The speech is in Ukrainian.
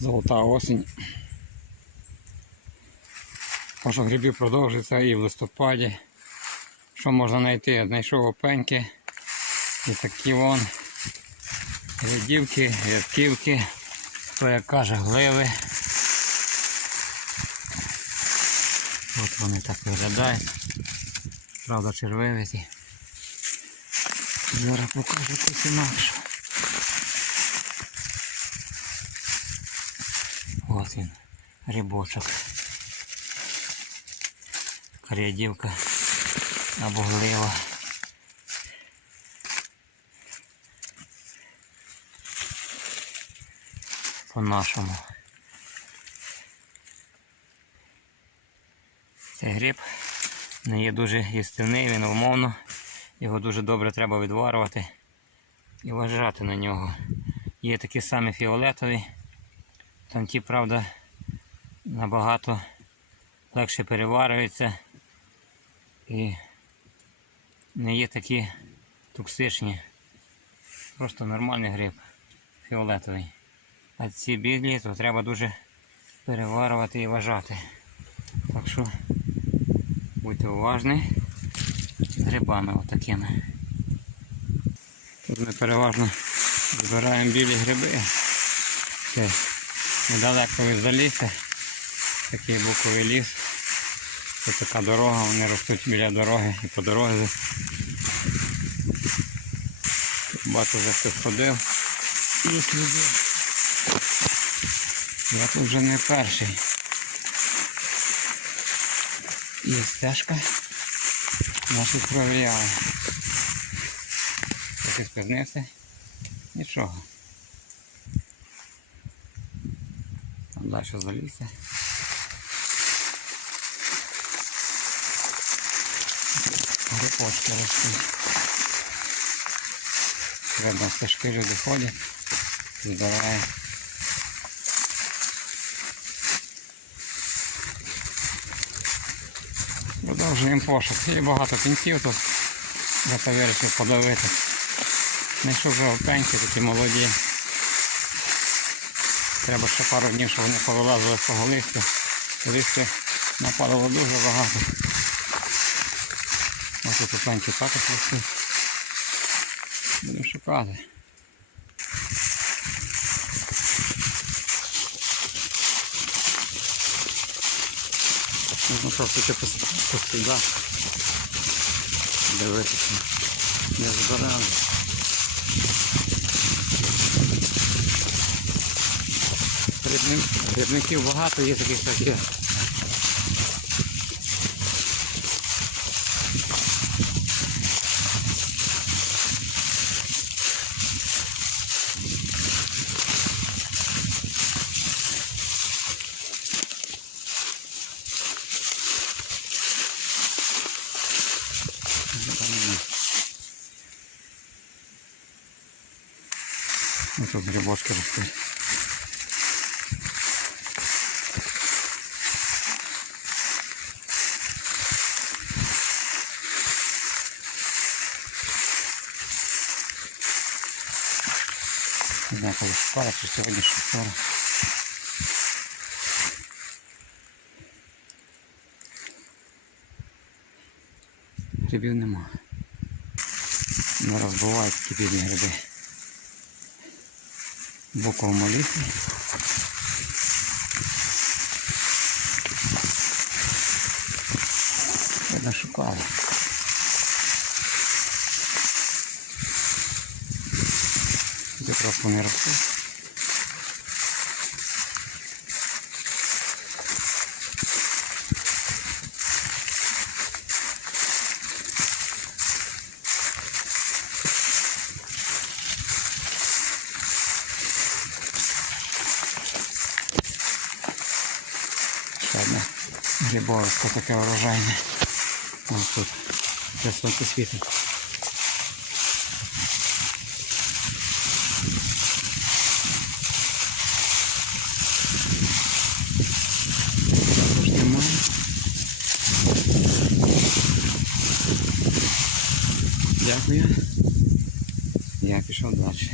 Золота осінь. Пошук грибів продовжується і в листопаді. Що можна знайти? Знайшов опеньки. І такі вон рядівки, рядківки, хто як каже, гливи. От вони так виглядають. Правда, червивиті. Зараз покажу тут інакше. От він, рибочок. Карядівка або глива. По-нашому. Цей гриб не є дуже їстивний, він умовно. Його дуже добре треба відварювати і вважати на нього. Є такі самі фіолетові. Там ті, правда, набагато легше переварюються і не є такі токсичні. Просто нормальний гриб фіолетовий. А ці білі, то треба дуже переварювати і вважати. Так що будьте уважні з грибами отакими. Тут ми переважно збираємо білі гриби. Це недалеко від залісся. Такий буковий ліс. Це така дорога, вони ростуть біля дороги і по дорозі. Бачу вже хтось ходив. Є люди. Я тут вже не перший. Є стежка. Наші провіряли. Трохи спізнився. Нічого. Там далі залізся. Грибочки ростуть. Видно, стежки люди ходять, збирають. Продовжуємо пошук. Є багато кінців тут. Зато вирішив подавити. Знайшов вже опеньки такі молоді. Треба ще пару днів, щоб вони повилазили з того листя. Листя нападало дуже багато. Ось тут опеньки також ростуть. Будемо шукати. Ну що, тут по, по. Дивитися. Не збирали. Грибників багато є таких таких. Ну тут грибочки ростуть. Не коли шукала, чи сьогодні чи вчора. Грибів нема. Зараз бувають такі бідні гриби. В боковому. Видно, шукали. Тут якраз вони ростуть. Ще одне грибовисько таке урожайне. Ось тут. Де сонце світить. Також немає. Дякую. Я пішов далі.